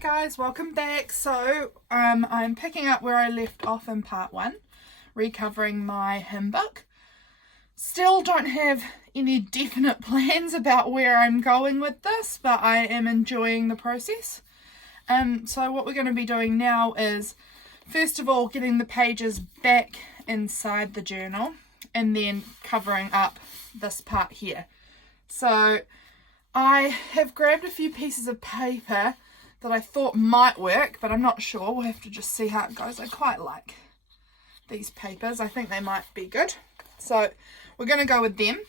Hi guys, welcome back. So I'm picking up where I left off in part 1, recovering my hymn book. Still don't have any definite plans about where I'm going with this, but I am enjoying the process. So what we're going to be doing now is, first of all, getting the pages back inside the journal and then covering up this part here. So I have grabbed a few pieces of paper that I thought might work, but I'm not sure. We'll have to just see how it goes. I quite like these papers. I think they might be good. So we're going to go with them.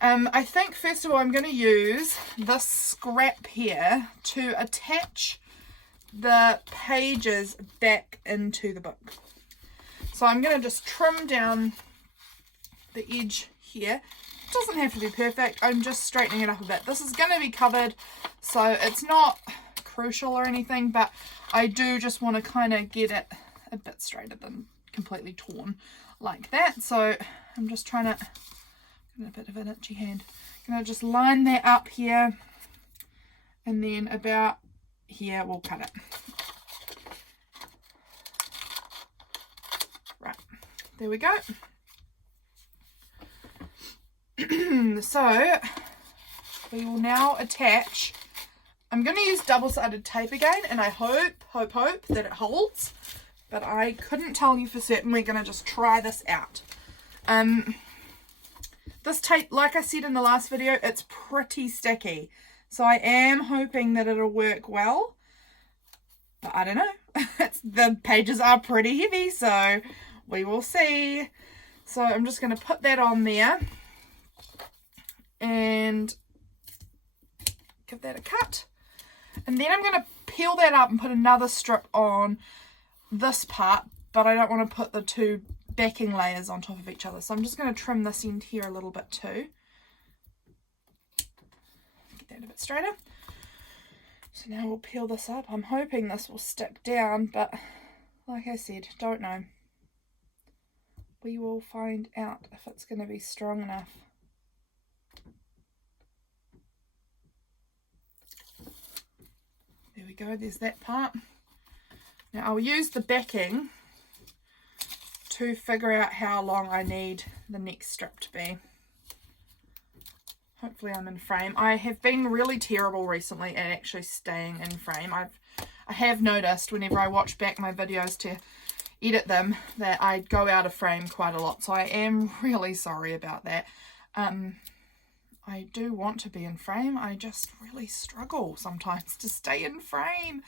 I think first of all I'm going to use this scrap here to attach the pages back into the book. So I'm going to just trim down the edge here. It doesn't have to be perfect. I'm just straightening it up a bit. This is going to be covered, so it's not crucial or anything, but I do just want to kind of get it a bit straighter than completely torn like that. So I'm just trying to get a bit of an itchy hand. I'm going to just line that up here, and then about here we'll cut it. Right, there we go. So we will now attach. I'm going to use double-sided tape again, and I hope that it holds, but I couldn't tell you for certain. We're going to just try this out. This tape, like I said in the last video, it's pretty sticky, so I am hoping that it'll work well, but I don't know. The pages are pretty heavy, so we will see. So I'm just going to put that on there and give that a cut. And then I'm going to peel that up and put another strip on this part, but I don't want to put the two backing layers on top of each other. So I'm just going to trim this end here a little bit too. Get that a bit straighter. So now we'll peel this up. I'm hoping this will stick down, but like I said, don't know. We will find out if it's going to be strong enough. There we go, there's that part. Now I'll use the backing to figure out how long I need the next strip to be. Hopefully I'm in frame. I have been really terrible recently at actually staying in frame. I have noticed whenever I watch back my videos to edit them that I go out of frame quite a lot. So I am really sorry about that. I do want to be in frame. I just really struggle sometimes to stay in frame.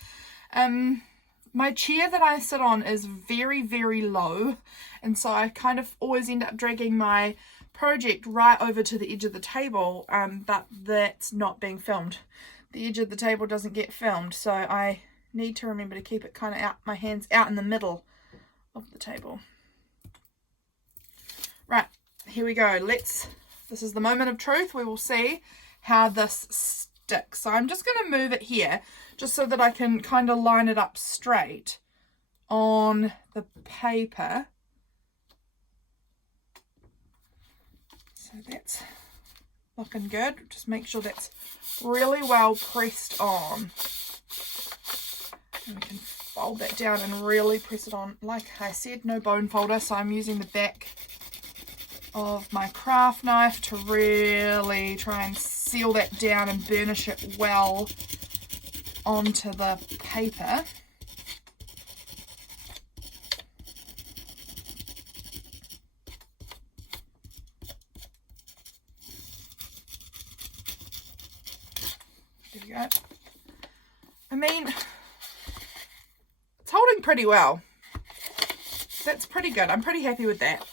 My chair that I sit on is very, very low, and so I kind of always end up dragging my project right over to the edge of the table, but that's not being filmed. The edge of the table doesn't get filmed, so I need to remember to keep it kind of out, my hands out in the middle of the table. Right, here we go. This is the moment of truth. We will see how this sticks. So I'm just going to move it here just so that I can kind of line it up straight on the paper. So that's looking good. Just make sure that's really well pressed on. And we can fold that down and really press it on. Like I said, no bone folder, so I'm using the back of my craft knife to really try and seal that down and burnish it well onto the paper. There we go. I mean, it's holding pretty well. That's pretty good. I'm pretty happy with that.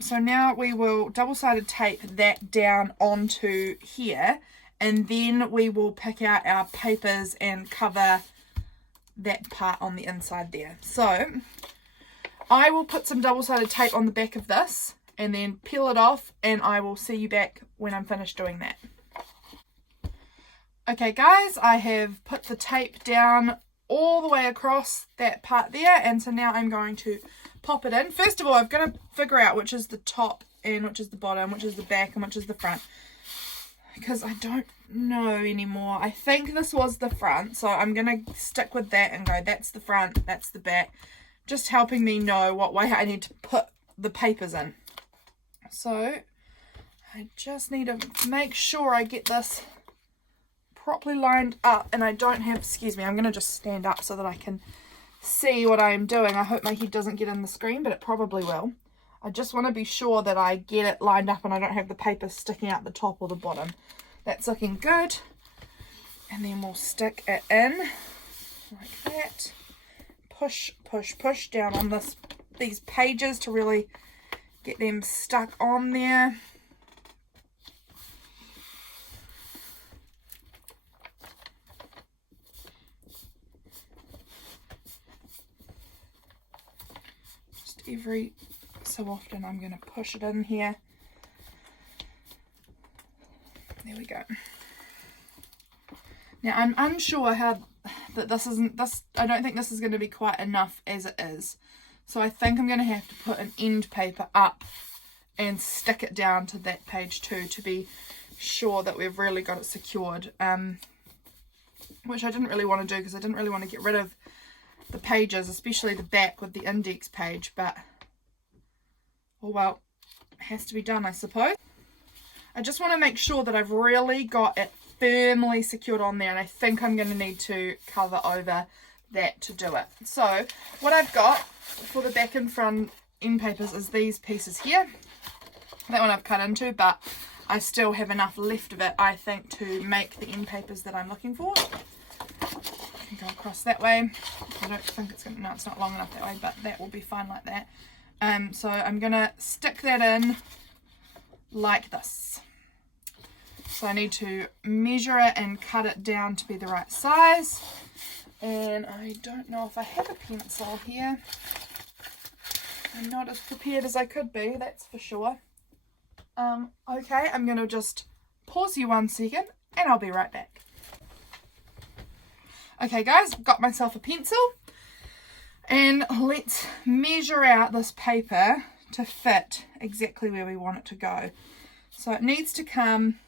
So now we will double-sided tape that down onto here, and then we will pick out our papers and cover that part on the inside there. So I will put some double-sided tape on the back of this and then peel it off, and I will see you back when I'm finished doing that. Okay guys, I have put the tape down all the way across that part there, and so now I'm going to pop it in. First of all, I've got to figure out which is the top and which is the bottom, which is the back and which is the front. because I don't know anymore. I think this was the front, so I'm going to stick with that and go, that's the front, that's the back, just helping me know what way I need to put the papers in. So I just need to make sure I get this properly lined up and I don't have, excuse me, I'm going to just stand up so that I can see what I'm doing. I hope my head doesn't get in the screen, but it probably will. I just want to be sure that I get it lined up and I don't have the paper sticking out the top or the bottom. That's looking good. And then we'll stick it in like that. Push, push, push down on these pages to really get them stuck on there. Just every so often I'm going to push it in here. There we go. Now I'm unsure how that I don't think this is going to be quite enough as it is. So I think I'm going to have to put an end paper up and stick it down to that page too to be sure that we've really got it secured. Which I didn't really want to do because I didn't really want to get rid of the pages, especially the back with the index page, but oh well, it has to be done, I suppose. I just want to make sure that I've really got it firmly secured on there, and I think I'm going to need to cover over that to do it. So what I've got for the back and front end papers is these pieces here. That one I've cut into, but I still have enough left of it, I think, to make the end papers that I'm looking for. I can go across that way. I don't think it's going to, no, it's not long enough that way, but that will be fine like that. So I'm going to stick that in like this. So I need to measure it and cut it down to be the right size. And I don't know if I have a pencil here. I'm not as prepared as I could be, that's for sure. Okay, I'm going to just pause you 1 second and I'll be right back. Okay guys, got myself a pencil. And let's measure out this paper to fit exactly where we want it to go. So it needs to come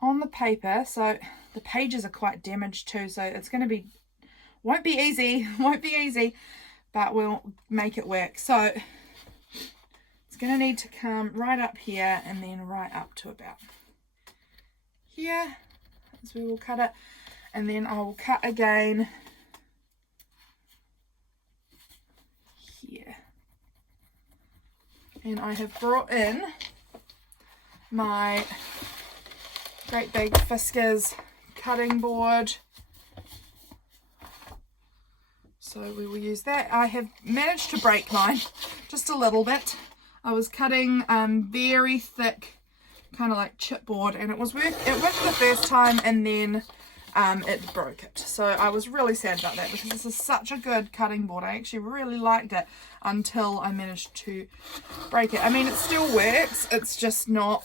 on the paper. So the pages are quite damaged too, so it's going to be, won't be easy, but we'll make it work. So it's going to need to come right up here and then right up to about here, as we will cut it. And then I will cut again here. And I have brought in my great big Fiskars cutting board, so we will use that. I have managed to break mine just a little bit. I was cutting very thick, kind of like chipboard, and it worked the first time, and then it broke it. So I was really sad about that because this is such a good cutting board. I actually really liked it until I managed to break it. I mean, it still works, it's just not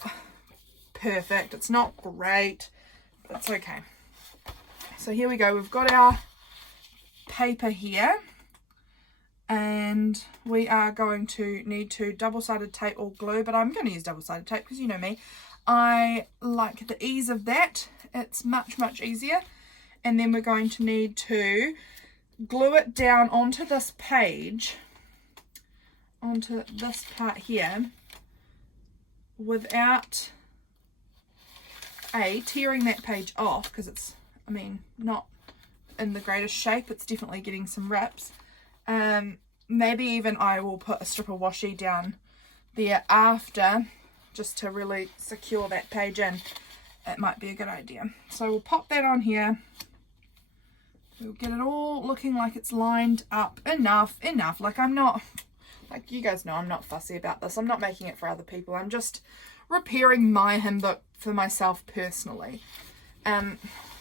perfect, it's not great, but it's okay. So here we go, we've got our paper here, and we are going to need to double-sided tape or glue, but I'm going to use double-sided tape because you know me, I like the ease of that. It's much easier. And then we're going to need to glue it down onto this page, onto this part here, without tearing that page off, because it's, I mean, not in the greatest shape. It's definitely getting some rips. Maybe even I will put a strip of washi down there after, just to really secure that page in. It might be a good idea. So we'll pop that on here. We'll get it all looking like it's lined up enough. Like I'm not, like you guys know, I'm not fussy about this. I'm not making it for other people. I'm just repairing my hymn book for myself personally.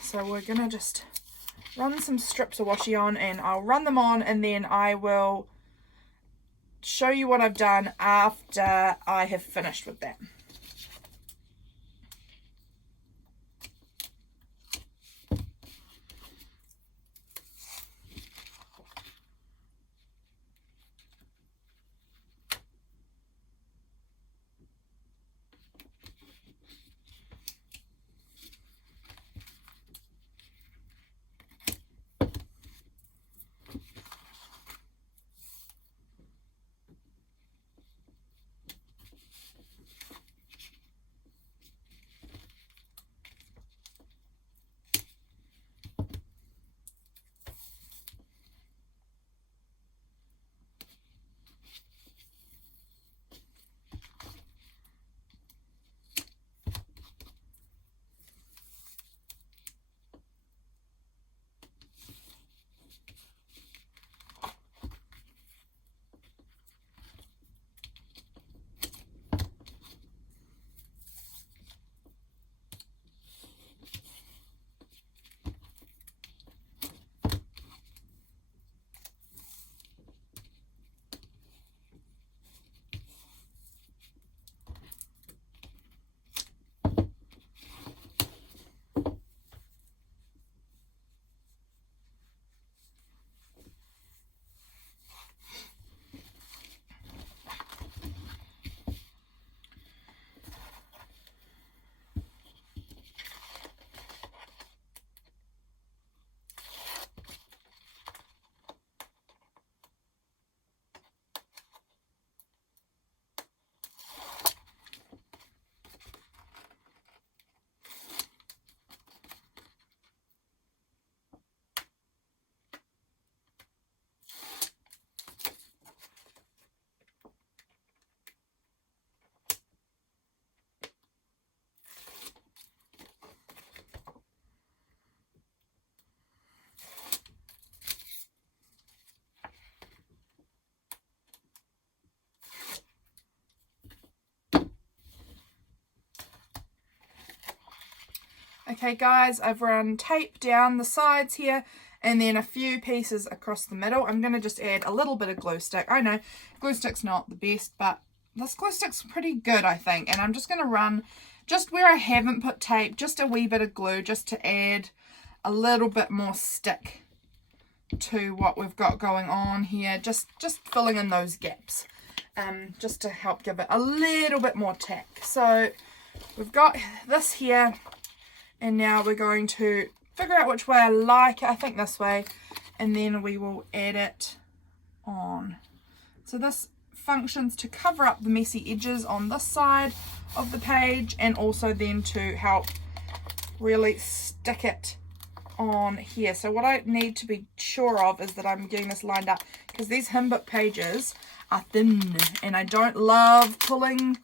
So we're gonna just run some strips of washi on, and I'll run them on, and then I will show you what I've done after I have finished with that. Okay guys, I've run tape down the sides here and then a few pieces across the middle. I'm going to just add a little bit of glue stick. I know glue stick's not the best, but this glue stick's pretty good, I think. And I'm just going to run just where I haven't put tape, just a wee bit of glue just to add a little bit more stick to what we've got going on here. Just filling in those gaps, just to help give it a little bit more tack. So we've got this here, and now we're going to figure out which way I like it. I think this way, and then we will add it on. So this functions to cover up the messy edges on this side of the page, and also then to help really stick it on here. So what I need to be sure of is that I'm getting this lined up, because these hymn book pages are thin and I don't love pulling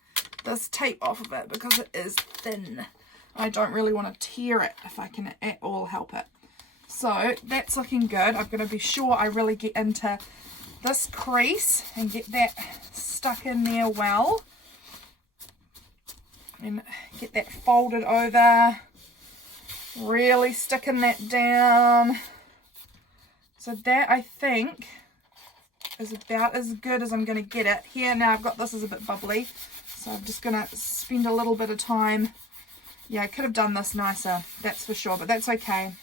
this tape off of it because it is thin. I don't really want to tear it if I can at all help it. So that's looking good. I'm going to be sure I really get into this crease and get that stuck in there well, and get that folded over, really sticking that down. So that, I think, is about as good as I'm going to get it here. Now I've got this as a bit bubbly, so I'm just going to spend a little bit of time. Yeah, I could have done this nicer, that's for sure, but that's okay.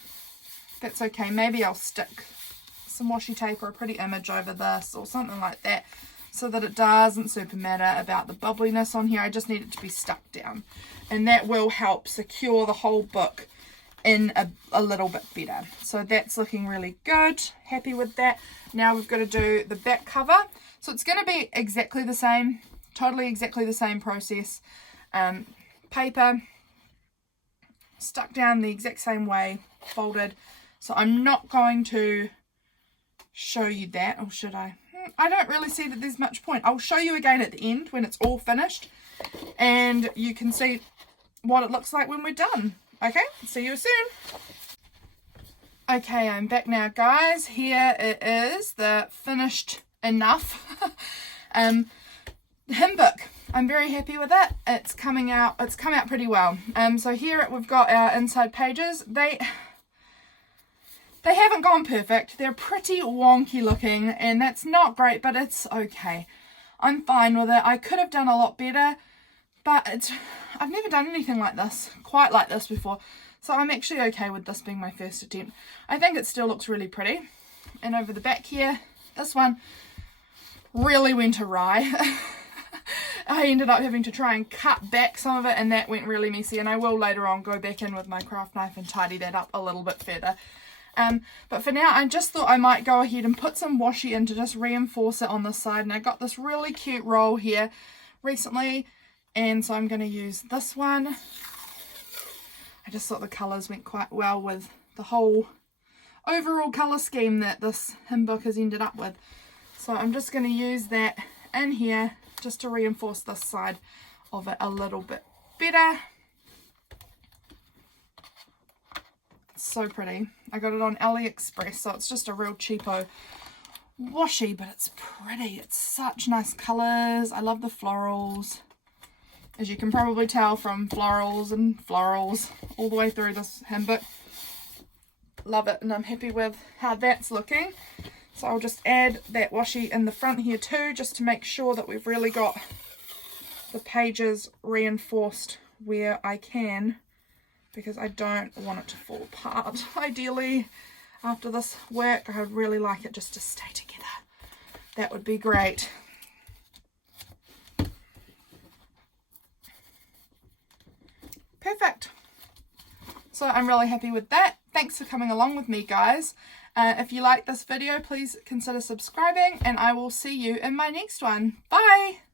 That's okay. Maybe I'll stick some washi tape or a pretty image over this or something like that, so that it doesn't super matter about the bubbliness on here. I just need it to be stuck down, and that will help secure the whole book in a little bit better. So that's looking really good. Happy with that. Now we've got to do the back cover. So it's going to be exactly the same, totally exactly the same process. Paper stuck down the exact same way, folded. So I'm not going to show you that, or should I? I don't really see that there's much point. I'll show you again at the end when it's all finished, and you can see what it looks like when we're done. Okay, see you soon. Okay, I'm back now, guys. Here it is, the finished enough hymn book. I'm very happy with it. It's come out pretty well. So here we've got our inside pages. They haven't gone perfect. They're pretty wonky looking, and that's not great, but it's okay. I'm fine with it. I could have done a lot better, but I've never done anything like this, quite like this before. So I'm actually okay with this being my first attempt. I think it still looks really pretty. And over the back here, this one really went awry. I ended up having to try and cut back some of it, and that went really messy, and I will later on go back in with my craft knife and tidy that up a little bit further. But for now, I just thought I might go ahead and put some washi in to just reinforce it on this side. And I got this really cute roll here recently, and so I'm going to use this one. I just thought the colours went quite well with the whole overall colour scheme that this hymn book has ended up with. So I'm just going to use that in here just to reinforce this side of it a little bit better. It's so pretty. I got it on AliExpress, so it's just a real cheapo washi, but it's pretty. It's such nice colours. I love the florals, as you can probably tell from florals and florals all the way through this hymn book. Love it, and I'm happy with how that's looking. So I'll just add that washi in the front here too, just to make sure that we've really got the pages reinforced where I can, because I don't want it to fall apart. Ideally, after this work, I would really like it just to stay together. That would be great. Perfect. So I'm really happy with that. Thanks for coming along with me, guys. If you like this video, please consider subscribing, and I will see you in my next one. Bye!